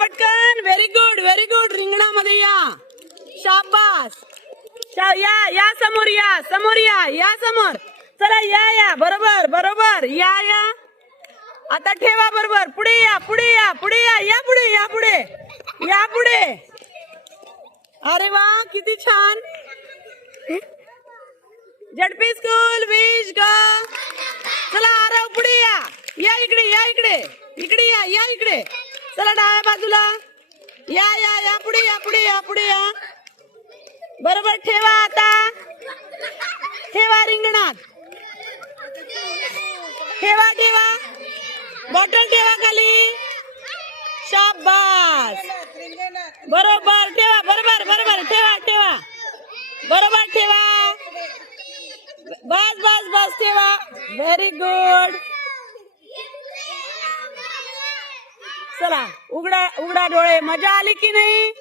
पटकन. Very good रिंगणामध्ये या. शाबास. या समोर या समोर. चला या बरोबर या. आता ठेवा बरोबर. पुढे या पुढे. अरे वा किती छान. झडपी स्कूल विश ग. चला आरव पुढे या इकडे या. चला डाव्या बाजूला या पुढे या. बरोबर ठेवा. आता ठेवा रिंगणात. ठेवा बॉटल ठेवा खाली. शाबास. बरोबर ठेवा. बरोबर ठेवा. बरोबर ठेवा. बस ठेवा. Very good. चला उघडा डोळे. मजा आली की नाही.